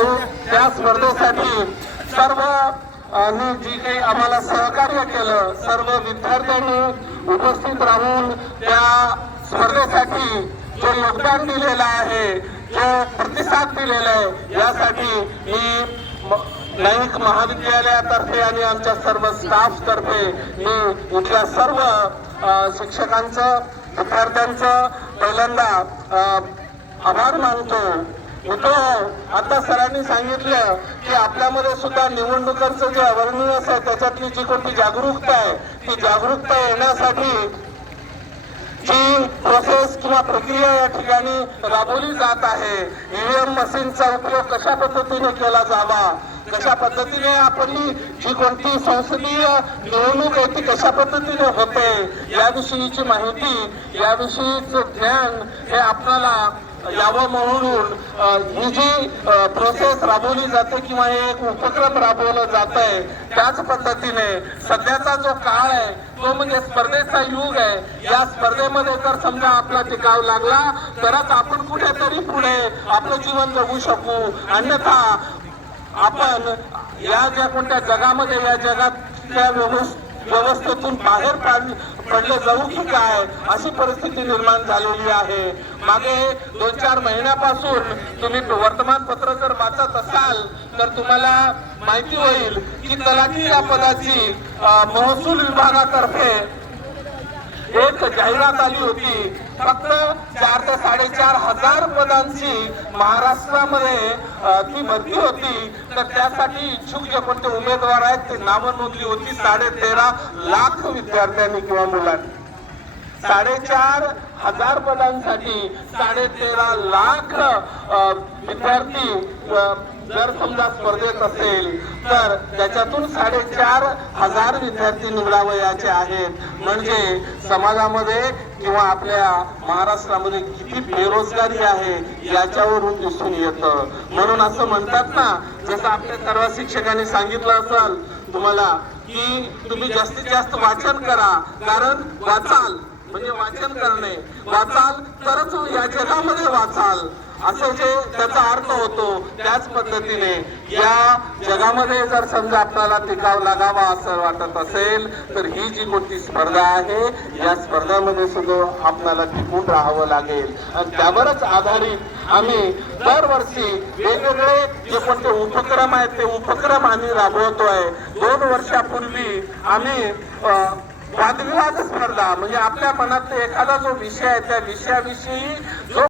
जाऊ त्या स्पर्धेसाठी सर्व आणि जी काही आम्हाला सहकार्य केलं सर्व विद्यार्थ्यांनी उपस्थित राहून त्या स्पर्धेसाठी जो योगदान दिलेलं आहे जो प्रतिसाद दिलेला आहे यासाठी मी नाईक महाविद्यालयातर्फे आणि आमच्या सर्व स्टाफ तर्फे मी इथल्या सर्व शिक्षकांचं विद्यार्थ्यांचं पहिल्यांदा आभार मानतो. होतो आता सरांनी सांगितलं की आपल्यामध्ये सुद्धा निवडणुकांचं जे अवेअरनेस आहे त्याच्यातली जी कोणती जागरूकता आहे ती जागरूकता येण्यासाठी जी प्रोसेस किंवा प्रक्रिया या ठिकाणी राबवली जात आहे ईव्हीएम मशीनचा उपयोग कशा पद्धतीने केला जावा कशा पद्धतीने आपण जी कोणती संसदीय निवडणूक आहे ती कशा पद्धतीने होते याविषयीची माहिती याविषयीचं ज्ञान हे आपल्याला यावं म्हणून ही जी प्रोसेस राबवली जाते किंवा एक उपक्रम राबवलं जात आहे त्याच पद्धतीने सध्याचा जो काळ आहे तो म्हणजे स्पर्धेचा युग आहे. या स्पर्धेमध्ये जर समजा आपला टिकाव लागला तरच आपण कुठेतरी पुढे आपलं जीवन जगू शकू. अन्यथा आपण या ज्या कोणत्या जगामध्ये या जगातल्या व्यवस्थ व्यवस्थेतून बाहेर पाड पडलं जाऊ की काय? अशी परिस्थिती निर्माण झालेली आहे. मागे दोन चार महिन्यापासून तुम्ही वर्तमानपत्र जर वाचत असाल तर तुम्हाला माहिती होईल की तलाठी या पदाची महसूल विभागातर्फे एक जाहिरात आली होती. फक्त चार ते साडेचार हजार पदांची महाराष्ट्रामध्ये ती भरती होती. तर त्यासाठी इच्छुक जे कोणते उमेदवार आहेत ते नावं नोंदली होती. साडे तेरा लाख विद्यार्थ्यांनी किंवा मुलांनी. साडेचार हजार पदांसाठी साडे तेरा लाख विद्यार्थी जर समजा स्पर्धेत असेल तर त्याच्यातून साडेचार हजार विद्यार्थी निवडावयाचे आहेत. म्हणजे समाजामध्ये किंवा आपल्या महाराष्ट्रामध्ये किती बेरोजगारी आहे याच्यावरून दिसून येतं. म्हणून असं म्हणतात ना जसं आपल्या सर्व शिक्षकांनी सांगितलं असेल तुम्हाला की तुम्ही जास्तीत जास्त वाचन करा कारण वाचाल. म्हणजे वाचन करणे. वाचाल तरच या जगामध्ये वाचाल. असं जे त्याचा अर्थ होतो त्याच पद्धतीने या जगामध्ये जर समजा आपल्याला टिकाव लागावा असं वाटत असेल तर ही जी कोणती स्पर्धा आहे या स्पर्धेमध्ये सुद्धा आपल्याला टिकून राहावं लागेल. आणि त्यावरच आधारित आम्ही दरवर्षी वेगवेगळे जे कोणते उपक्रम आहेत ते उपक्रम आम्ही राबवतोय. दोन वर्षापूर्वी आम्ही वादविवाद म्हणजे आपल्या मनात एखादा जो विषय आहे त्या विषयाविषयी जो